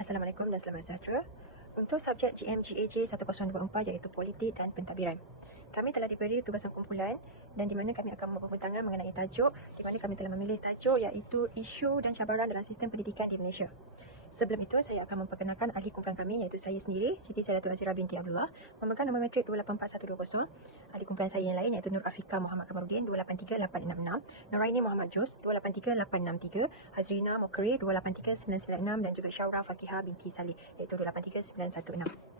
Assalamualaikum dan selamat sejahtera. Untuk subjek GMGAJ 1024 iaitu politik dan pentadbiran. Kami telah diberi tugasan kumpulan dan di mana kami akan memperbincangan mengenai tajuk di mana kami telah memilih tajuk iaitu isu dan cabaran dalam sistem pendidikan di Malaysia. Sebelum itu, saya akan memperkenalkan ahli kumpulan kami iaitu saya sendiri, Siti Saidatul Azira binti Abdullah, memegang nombor matrik 284120. Ahli kumpulan saya yang lain iaitu Nur Afika Muhammad Kamarudin 283866, Noraini Muhammad Jos 283863, Hazrina Mokri 283996 dan juga Syaura Fakihah binti Salih iaitu 283916.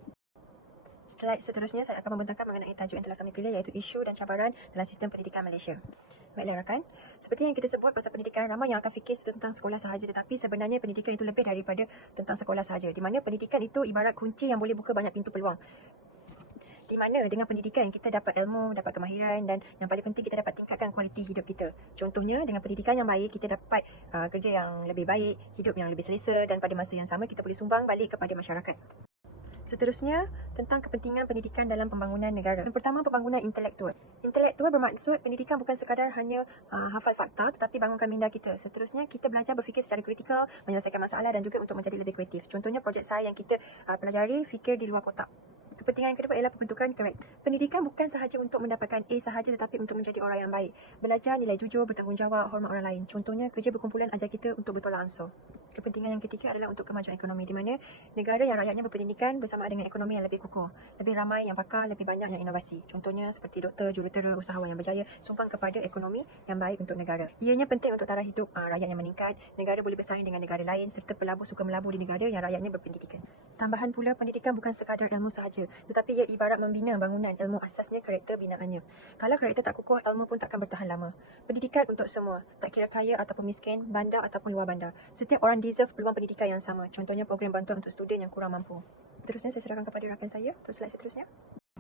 Slide seterusnya saya akan membentangkan mengenai tajuk yang telah kami pilih iaitu isu dan cabaran dalam sistem pendidikan Malaysia. Baiklah rakan, seperti yang kita sebut pasal pendidikan ramai yang akan fikir tentang sekolah sahaja tetapi sebenarnya pendidikan itu lebih daripada tentang sekolah sahaja. Di mana pendidikan itu ibarat kunci yang boleh buka banyak pintu peluang. Di mana dengan pendidikan kita dapat ilmu, dapat kemahiran dan yang paling penting kita dapat tingkatkan kualiti hidup kita. Contohnya dengan pendidikan yang baik kita dapat uh, kerja yang lebih baik, hidup yang lebih selesa dan pada masa yang sama kita boleh sumbang balik kepada masyarakat. Seterusnya, tentang kepentingan pendidikan dalam pembangunan negara. Yang pertama, pembangunan intelektual. Intelektual bermaksud pendidikan bukan sekadar hanya uh, hafal fakta tetapi bangunkan minda kita. Seterusnya, kita belajar berfikir secara kritikal, menyelesaikan masalah dan juga untuk menjadi lebih kreatif. Contohnya, projek saya yang kita uh, pelajari fikir di luar kotak. Kepentingan yang kedua ialah pembentukan karakter. Pendidikan bukan sahaja untuk mendapatkan A sahaja tetapi untuk menjadi orang yang baik. Belajar nilai jujur, bertanggungjawab, hormat orang lain. Contohnya, kerja berkumpulan ajar kita untuk bertolak ansur. Kepentingan yang ketiga adalah untuk kemajuan ekonomi di mana negara yang rakyatnya berpendidikan bersama dengan ekonomi yang lebih kukuh. Lebih ramai yang pakar, lebih banyak yang inovasi. Contohnya seperti doktor, jurutera, usahawan yang berjaya sumbang kepada ekonomi yang baik untuk negara. Ianya penting untuk taraf hidup aa, rakyat yang meningkat, negara boleh bersaing dengan negara lain serta pelabur suka melabur di negara yang rakyatnya berpendidikan. Tambahan pula pendidikan bukan sekadar ilmu sahaja tetapi ia ibarat membina bangunan ilmu asasnya karakter binaannya. Kalau karakter tak kukuh, ilmu pun takkan bertahan lama. Pendidikan untuk semua, tak kira kaya ataupun miskin, bandar ataupun luar bandar. Setiap orang deserve peluang pendidikan yang sama. Contohnya program bantuan untuk student yang kurang mampu. Terusnya saya serahkan kepada rakan saya untuk slide seterusnya.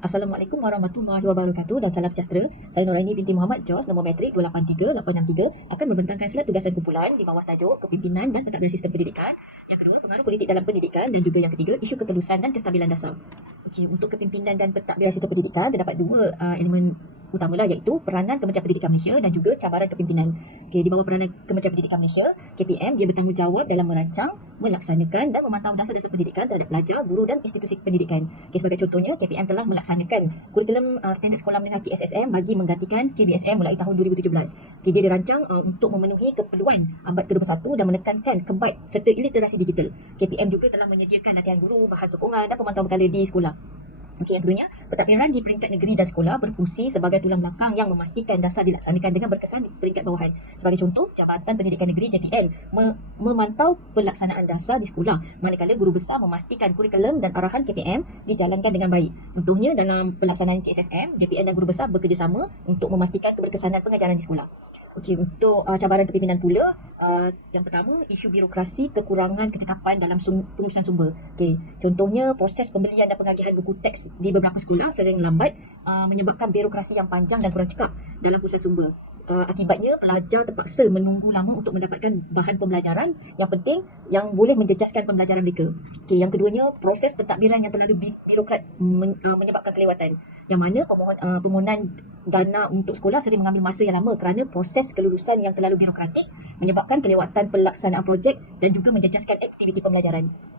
Assalamualaikum warahmatullahi wabarakatuh dan salam sejahtera. Saya Noraini binti Muhammad Jos, nombor matrik 283863 akan membentangkan slide tugasan kumpulan di bawah tajuk Kepimpinan dan Pentadbiran Sistem Pendidikan. Yang kedua, pengaruh politik dalam pendidikan dan juga yang ketiga, isu ketulusan dan kestabilan dasar. Okey, untuk kepimpinan dan pentadbiran sistem pendidikan terdapat dua uh, elemen utamalah iaitu peranan Kementerian Pendidikan Malaysia dan juga cabaran kepimpinan. Okey, di bawah peranan Kementerian Pendidikan Malaysia, KPM dia bertanggungjawab dalam merancang, melaksanakan dan memantau dasar-dasar pendidikan terhadap pelajar, guru dan institusi pendidikan. Okey, sebagai contohnya, KPM telah melaksanakan kurikulum uh, standard sekolah menengah KSSM bagi menggantikan KBSM mulai tahun 2017. Okey, dia dirancang uh, untuk memenuhi keperluan abad ke-21 dan menekankan kebaik serta literasi digital. KPM juga telah menyediakan latihan guru, bahan sokongan dan pemantauan berkala di sekolah. Okey, yang keduanya, pentadbiran di peringkat negeri dan sekolah berfungsi sebagai tulang belakang yang memastikan dasar dilaksanakan dengan berkesan di peringkat bawahan. Sebagai contoh, Jabatan Pendidikan Negeri JPN me- memantau pelaksanaan dasar di sekolah, manakala guru besar memastikan kurikulum dan arahan KPM dijalankan dengan baik. Contohnya, dalam pelaksanaan KSSM, JPN dan guru besar bekerjasama untuk memastikan keberkesanan pengajaran di sekolah. Okey, untuk uh, cabaran kepimpinan pula, uh, yang pertama, isu birokrasi, kekurangan kecekapan dalam sum- pengurusan sumber. Okey, contohnya proses pembelian dan pengagihan buku teks di beberapa sekolah sering lambat uh, menyebabkan birokrasi yang panjang dan kurang cekap dalam proses sumber. Uh, akibatnya pelajar terpaksa menunggu lama untuk mendapatkan bahan pembelajaran yang penting yang boleh menjejaskan pembelajaran mereka. Okey, yang keduanya proses pentadbiran yang terlalu bi- birokrat men, uh, menyebabkan kelewatan. Yang mana pemohon uh, permohonan dana untuk sekolah sering mengambil masa yang lama kerana proses kelulusan yang terlalu birokratik menyebabkan kelewatan pelaksanaan projek dan juga menjejaskan aktiviti pembelajaran.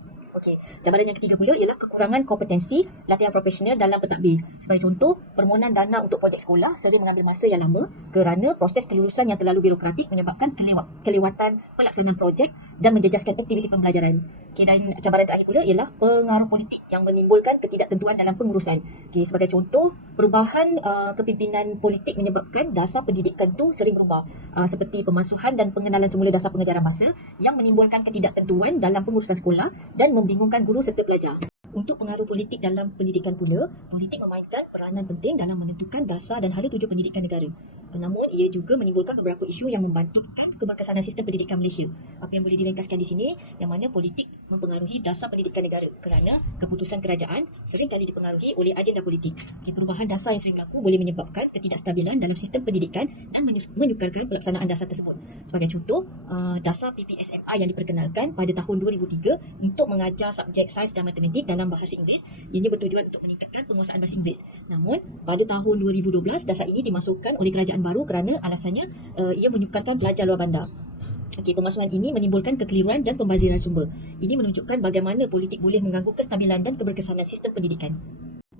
Okey, cabaran yang ketiga pula ialah kekurangan kompetensi latihan profesional dalam pentadbir. Sebagai contoh, permohonan dana untuk projek sekolah sering mengambil masa yang lama kerana proses kelulusan yang terlalu birokratik menyebabkan kelewat, kelewatan pelaksanaan projek dan menjejaskan aktiviti pembelajaran. Okey, dan cabaran terakhir pula ialah pengaruh politik yang menimbulkan ketidaktentuan dalam pengurusan. Okey, sebagai contoh, perubahan uh, kepimpinan politik menyebabkan dasar pendidikan tu sering berubah uh, seperti pemasuhan dan pengenalan semula dasar pengajaran bahasa yang menimbulkan ketidaktentuan dalam pengurusan sekolah dan membingungkan guru serta pelajar. Untuk pengaruh politik dalam pendidikan pula, politik memainkan peranan penting dalam menentukan dasar dan hala tuju pendidikan negara. Namun, ia juga menimbulkan beberapa isu yang membantutkan keberkesanan sistem pendidikan Malaysia. Apa yang boleh diringkaskan di sini, yang mana politik mempengaruhi dasar pendidikan negara kerana keputusan kerajaan seringkali dipengaruhi oleh agenda politik. Okay, perubahan dasar yang sering berlaku boleh menyebabkan ketidakstabilan dalam sistem pendidikan dan menyukarkan pelaksanaan dasar tersebut. Sebagai contoh, uh, dasar PPSMI yang diperkenalkan pada tahun 2003 untuk mengajar subjek sains dan matematik dalam bahasa Inggeris, ianya bertujuan untuk meningkatkan penguasaan bahasa Inggeris. Namun, pada tahun 2012, dasar ini dimasukkan oleh kerajaan baru kerana alasannya uh, ia menyukarkan pelajar luar bandar. Okey, pemasuhan ini menimbulkan kekeliruan dan pembaziran sumber. Ini menunjukkan bagaimana politik boleh mengganggu kestabilan dan keberkesanan sistem pendidikan.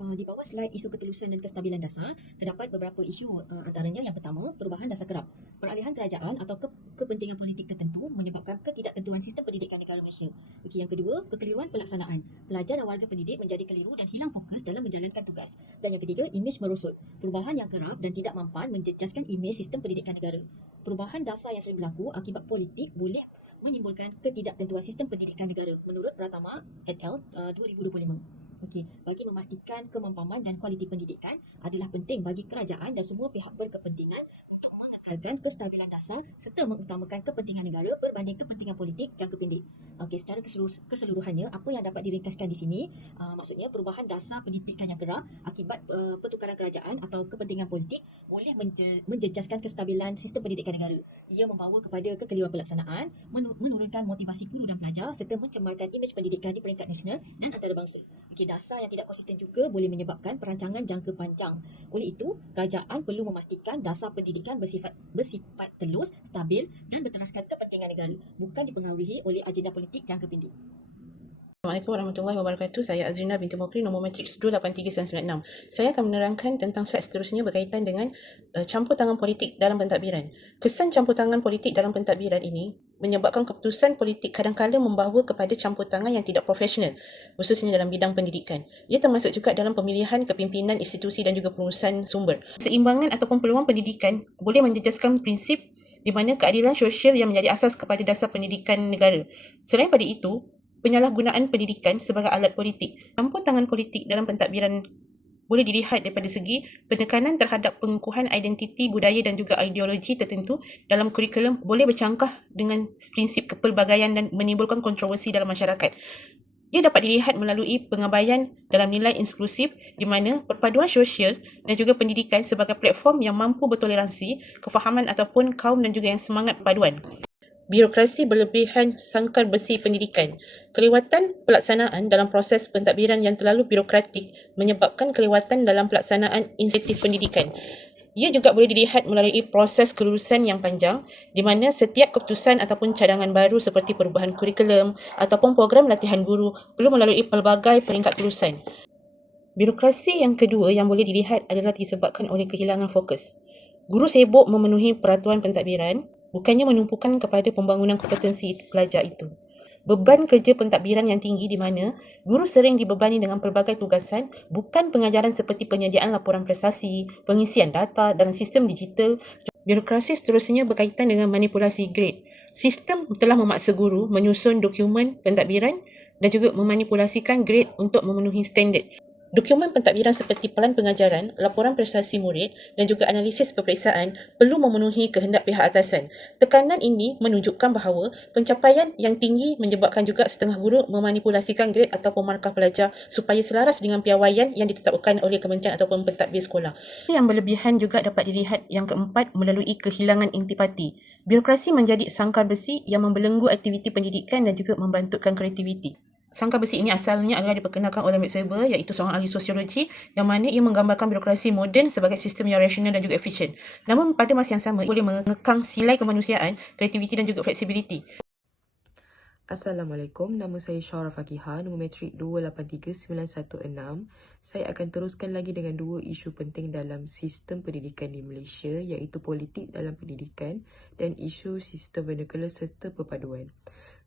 Uh, di bawah slide isu ketelusan dan kestabilan dasar, terdapat beberapa isu uh, antaranya yang pertama, perubahan dasar kerap. Peralihan kerajaan atau ke- kepentingan politik tertentu menyebabkan ketidaktentuan sistem pendidikan negara Malaysia. Okey, yang kedua, kekeliruan pelaksanaan. Pelajar dan warga pendidik menjadi keliru dan hilang fokus dalam menjalankan tugas. Dan yang ketiga, imej merosot. Perubahan yang kerap dan tidak mampan menjejaskan imej sistem pendidikan negara. Perubahan dasar yang sering berlaku akibat politik boleh menimbulkan ketidaktentuan sistem pendidikan negara menurut Pratama et al. Uh, 2025. Okey, bagi memastikan kemampanan dan kualiti pendidikan adalah penting bagi kerajaan dan semua pihak berkepentingan untuk mengekalkan kestabilan dasar serta mengutamakan kepentingan negara berbanding kepentingan politik jangka pendek. Okey, secara keseluruh, keseluruhannya apa yang dapat diringkaskan di sini uh, maksudnya perubahan dasar pendidikan yang kerap akibat uh, pertukaran kerajaan atau kepentingan politik boleh menje, menjejaskan kestabilan sistem pendidikan negara. Ia membawa kepada kekeliruan pelaksanaan, menu- menurunkan motivasi guru dan pelajar serta mencemarkan imej pendidikan di peringkat nasional dan antarabangsa. Okey, dasar yang tidak konsisten juga boleh menyebabkan perancangan jangka panjang. Oleh itu, kerajaan perlu memastikan dasar pendidikan bersifat bersifat telus, stabil dan berteraskan kepentingan negara, bukan dipengaruhi oleh agenda politik jangka pendek. Assalamualaikum warahmatullahi wabarakatuh. Saya Azrina binti Mokri, nombor matriks 283996. Saya akan menerangkan tentang slide seterusnya berkaitan dengan uh, campur tangan politik dalam pentadbiran. Kesan campur tangan politik dalam pentadbiran ini menyebabkan keputusan politik kadang-kadang membawa kepada campur tangan yang tidak profesional, khususnya dalam bidang pendidikan. Ia termasuk juga dalam pemilihan kepimpinan institusi dan juga pengurusan sumber. Seimbangan ataupun peluang pendidikan boleh menjejaskan prinsip di mana keadilan sosial yang menjadi asas kepada dasar pendidikan negara. Selain pada itu, penyalahgunaan pendidikan sebagai alat politik. Campur tangan politik dalam pentadbiran boleh dilihat daripada segi penekanan terhadap pengukuhan identiti budaya dan juga ideologi tertentu dalam kurikulum boleh bercangkah dengan prinsip kepelbagaian dan menimbulkan kontroversi dalam masyarakat. Ia dapat dilihat melalui pengabaian dalam nilai inklusif di mana perpaduan sosial dan juga pendidikan sebagai platform yang mampu bertoleransi, kefahaman ataupun kaum dan juga yang semangat perpaduan birokrasi berlebihan sangkar besi pendidikan. Kelewatan pelaksanaan dalam proses pentadbiran yang terlalu birokratik menyebabkan kelewatan dalam pelaksanaan inisiatif pendidikan. Ia juga boleh dilihat melalui proses kelulusan yang panjang di mana setiap keputusan ataupun cadangan baru seperti perubahan kurikulum ataupun program latihan guru perlu melalui pelbagai peringkat kelulusan. Birokrasi yang kedua yang boleh dilihat adalah disebabkan oleh kehilangan fokus. Guru sibuk memenuhi peraturan pentadbiran bukannya menumpukan kepada pembangunan kompetensi pelajar itu. Beban kerja pentadbiran yang tinggi di mana guru sering dibebani dengan pelbagai tugasan bukan pengajaran seperti penyediaan laporan prestasi, pengisian data dalam sistem digital. Birokrasi seterusnya berkaitan dengan manipulasi grade. Sistem telah memaksa guru menyusun dokumen pentadbiran dan juga memanipulasikan grade untuk memenuhi standard. Dokumen pentadbiran seperti pelan pengajaran, laporan prestasi murid dan juga analisis peperiksaan perlu memenuhi kehendak pihak atasan. Tekanan ini menunjukkan bahawa pencapaian yang tinggi menyebabkan juga setengah guru memanipulasikan grade atau markah pelajar supaya selaras dengan piawaian yang ditetapkan oleh kementerian ataupun pentadbir sekolah. Yang berlebihan juga dapat dilihat yang keempat melalui kehilangan intipati. Birokrasi menjadi sangkar besi yang membelenggu aktiviti pendidikan dan juga membantukan kreativiti. Sangkar besi ini asalnya adalah diperkenalkan oleh Max Weber iaitu seorang ahli sosiologi yang mana ia menggambarkan birokrasi moden sebagai sistem yang rasional dan juga efisien. Namun pada masa yang sama ia boleh mengekang silai kemanusiaan, kreativiti dan juga fleksibiliti. Assalamualaikum, nama saya Syara Fakiha, nombor matrik 283916. Saya akan teruskan lagi dengan dua isu penting dalam sistem pendidikan di Malaysia iaitu politik dalam pendidikan dan isu sistem vernacular serta perpaduan.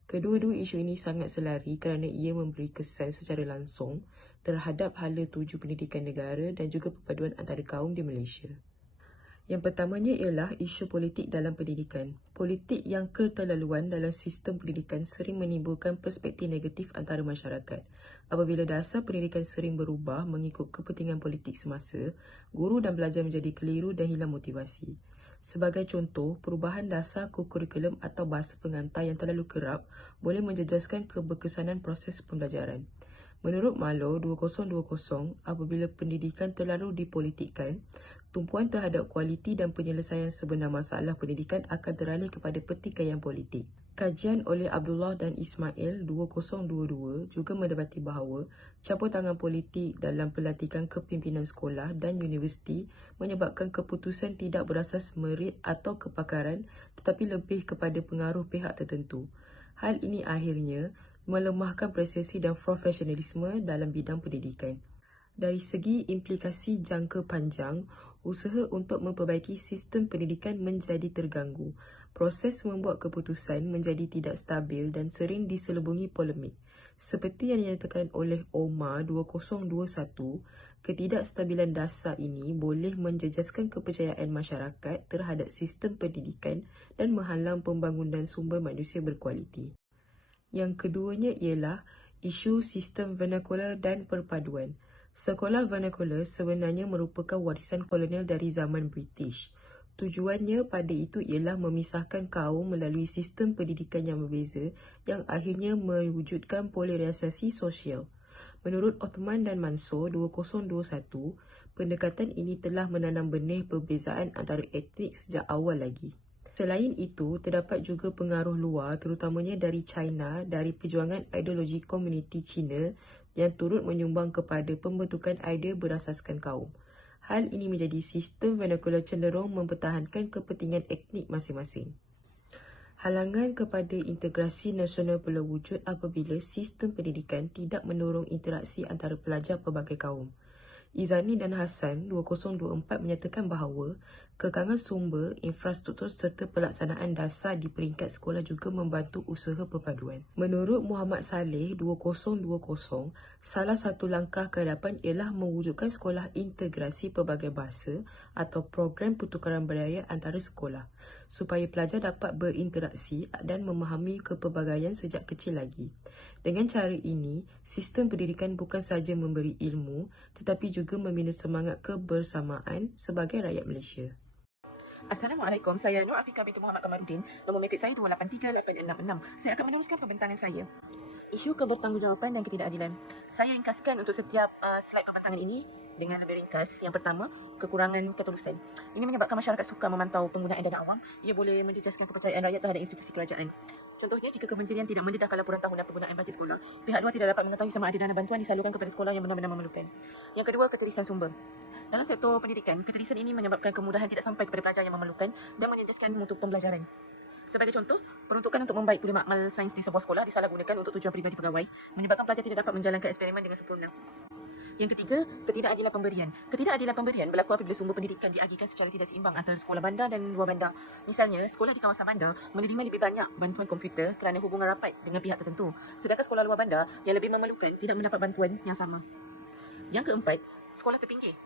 Kedua-dua isu ini sangat selari kerana ia memberi kesan secara langsung terhadap hala tuju pendidikan negara dan juga perpaduan antara kaum di Malaysia. Yang pertamanya ialah isu politik dalam pendidikan. Politik yang keterlaluan dalam sistem pendidikan sering menimbulkan perspektif negatif antara masyarakat. Apabila dasar pendidikan sering berubah mengikut kepentingan politik semasa, guru dan pelajar menjadi keliru dan hilang motivasi. Sebagai contoh, perubahan dasar kurikulum atau bahasa pengantar yang terlalu kerap boleh menjejaskan keberkesanan proses pembelajaran. Menurut Malo 2020, apabila pendidikan terlalu dipolitikkan, tumpuan terhadap kualiti dan penyelesaian sebenar masalah pendidikan akan teralih kepada pertikaian politik. Kajian oleh Abdullah dan Ismail 2022 juga mendapati bahawa campur tangan politik dalam pelantikan kepimpinan sekolah dan universiti menyebabkan keputusan tidak berasas merit atau kepakaran tetapi lebih kepada pengaruh pihak tertentu. Hal ini akhirnya melemahkan prestasi dan profesionalisme dalam bidang pendidikan. Dari segi implikasi jangka panjang, usaha untuk memperbaiki sistem pendidikan menjadi terganggu. Proses membuat keputusan menjadi tidak stabil dan sering diselubungi polemik. Seperti yang dinyatakan oleh OMA 2021, ketidakstabilan dasar ini boleh menjejaskan kepercayaan masyarakat terhadap sistem pendidikan dan menghalang pembangunan sumber manusia berkualiti. Yang keduanya ialah isu sistem vernakular dan perpaduan. Sekolah vernakular sebenarnya merupakan warisan kolonial dari zaman British. Tujuannya pada itu ialah memisahkan kaum melalui sistem pendidikan yang berbeza yang akhirnya mewujudkan polarisasi sosial. Menurut Othman dan Mansur 2021, pendekatan ini telah menanam benih perbezaan antara etnik sejak awal lagi. Selain itu, terdapat juga pengaruh luar terutamanya dari China dari perjuangan ideologi komuniti Cina yang turut menyumbang kepada pembentukan idea berasaskan kaum. Hal ini menjadi sistem vernacular cenderung mempertahankan kepentingan etnik masing-masing. Halangan kepada integrasi nasional perlu wujud apabila sistem pendidikan tidak mendorong interaksi antara pelajar pelbagai kaum. Izani dan Hassan 2024 menyatakan bahawa kekangan sumber, infrastruktur serta pelaksanaan dasar di peringkat sekolah juga membantu usaha perpaduan. Menurut Muhammad Saleh 2020, salah satu langkah ke hadapan ialah mewujudkan sekolah integrasi pelbagai bahasa atau program pertukaran budaya antara sekolah supaya pelajar dapat berinteraksi dan memahami kepelbagaian sejak kecil lagi. Dengan cara ini, sistem pendidikan bukan sahaja memberi ilmu tetapi juga membina semangat kebersamaan sebagai rakyat Malaysia. Assalamualaikum, saya Nur Afika binti Muhammad Kamaruddin. Nombor metrik saya 283866. Saya akan meneruskan pembentangan saya. Isu kebertanggungjawaban dan ketidakadilan. Saya ringkaskan untuk setiap uh, slide pembentangan ini dengan lebih ringkas. Yang pertama, kekurangan ketulusan. Ini menyebabkan masyarakat suka memantau penggunaan dana awam. Ia boleh menjejaskan kepercayaan rakyat terhadap institusi kerajaan. Contohnya, jika kementerian tidak mendedahkan laporan tahunan penggunaan bajet sekolah, pihak luar tidak dapat mengetahui sama ada dana bantuan disalurkan kepada sekolah yang benar-benar memerlukan. Yang kedua, keterisan sumber. Dalam sektor pendidikan, keterisan ini menyebabkan kemudahan tidak sampai kepada pelajar yang memerlukan dan menjejaskan mutu pembelajaran. Sebagai contoh, peruntukan untuk membaik pula makmal sains di sebuah sekolah disalahgunakan untuk tujuan peribadi pegawai, menyebabkan pelajar tidak dapat menjalankan eksperimen dengan sempurna. Yang ketiga, ketidakadilan pemberian. Ketidakadilan pemberian berlaku apabila sumber pendidikan diagihkan secara tidak seimbang antara sekolah bandar dan luar bandar. Misalnya, sekolah di kawasan bandar menerima lebih banyak bantuan komputer kerana hubungan rapat dengan pihak tertentu. Sedangkan sekolah luar bandar yang lebih memerlukan tidak mendapat bantuan yang sama. Yang keempat, sekolah terpinggir.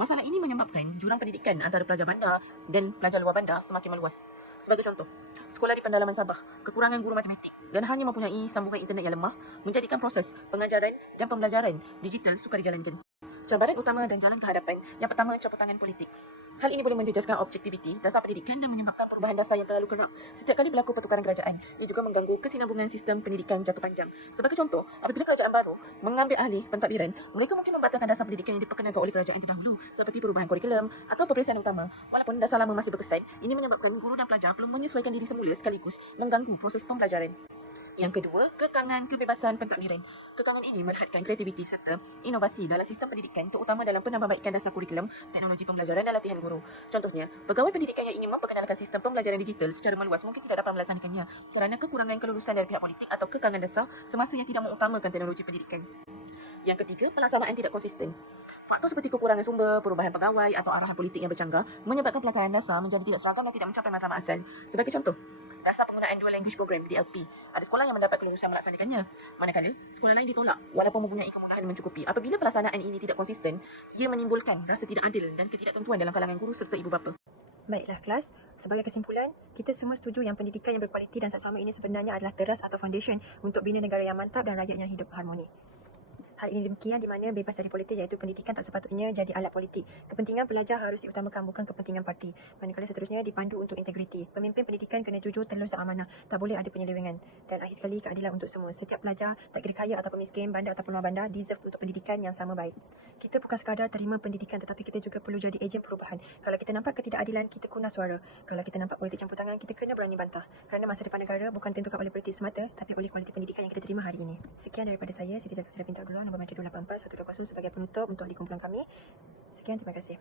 Masalah ini menyebabkan jurang pendidikan antara pelajar bandar dan pelajar luar bandar semakin meluas. Sebagai contoh, sekolah di pendalaman Sabah kekurangan guru matematik dan hanya mempunyai sambungan internet yang lemah menjadikan proses pengajaran dan pembelajaran digital sukar dijalankan. Cabaran utama dan jalan ke hadapan yang pertama campur tangan politik. Hal ini boleh menjejaskan objektiviti dasar pendidikan dan menyebabkan perubahan dasar yang terlalu kerap. Setiap kali berlaku pertukaran kerajaan, ia juga mengganggu kesinambungan sistem pendidikan jangka panjang. Sebagai contoh, apabila kerajaan baru mengambil alih pentadbiran, mereka mungkin membatalkan dasar pendidikan yang diperkenalkan oleh kerajaan terdahulu seperti perubahan kurikulum atau peperiksaan utama. Walaupun dasar lama masih berkesan, ini menyebabkan guru dan pelajar belum menyesuaikan diri semula sekaligus mengganggu proses pembelajaran. Yang kedua, kekangan kebebasan pentadbiran. Kekangan ini melihatkan kreativiti serta inovasi dalam sistem pendidikan terutama dalam penambahbaikan dasar kurikulum, teknologi pembelajaran dan latihan guru. Contohnya, pegawai pendidikan yang ingin memperkenalkan sistem pembelajaran digital secara meluas mungkin tidak dapat melaksanakannya kerana kekurangan kelulusan dari pihak politik atau kekangan dasar semasa yang tidak mengutamakan teknologi pendidikan. Yang ketiga, pelaksanaan tidak konsisten. Faktor seperti kekurangan sumber, perubahan pegawai atau arahan politik yang bercanggah menyebabkan pelaksanaan dasar menjadi tidak seragam dan tidak mencapai matlamat asal. Sebagai contoh, dasar penggunaan dual language program DLP. Ada sekolah yang mendapat kelulusan melaksanakannya. Manakala, sekolah lain ditolak walaupun mempunyai kemudahan mencukupi. Apabila pelaksanaan ini tidak konsisten, ia menimbulkan rasa tidak adil dan ketidaktentuan dalam kalangan guru serta ibu bapa. Baiklah kelas, sebagai kesimpulan, kita semua setuju yang pendidikan yang berkualiti dan saksama ini sebenarnya adalah teras atau foundation untuk bina negara yang mantap dan rakyat yang hidup harmoni. Hal ini demikian di mana bebas dari politik iaitu pendidikan tak sepatutnya jadi alat politik. Kepentingan pelajar harus diutamakan bukan kepentingan parti. Manakala seterusnya dipandu untuk integriti. Pemimpin pendidikan kena jujur, telus dan amanah. Tak boleh ada penyelewengan. Dan akhir sekali keadilan untuk semua. Setiap pelajar, tak kira kaya ataupun miskin, bandar ataupun luar bandar, deserve untuk pendidikan yang sama baik. Kita bukan sekadar terima pendidikan tetapi kita juga perlu jadi ejen perubahan. Kalau kita nampak ketidakadilan, kita guna suara. Kalau kita nampak politik campur tangan, kita kena berani bantah. Kerana masa depan negara bukan tentukan oleh politik semata, tapi oleh kualiti pendidikan yang kita terima hari ini. Sekian daripada saya, Siti Zaka Sira Binti Abdullah, nombor menteri 284 120 sebagai penutup untuk di kumpulan kami. Sekian, terima kasih.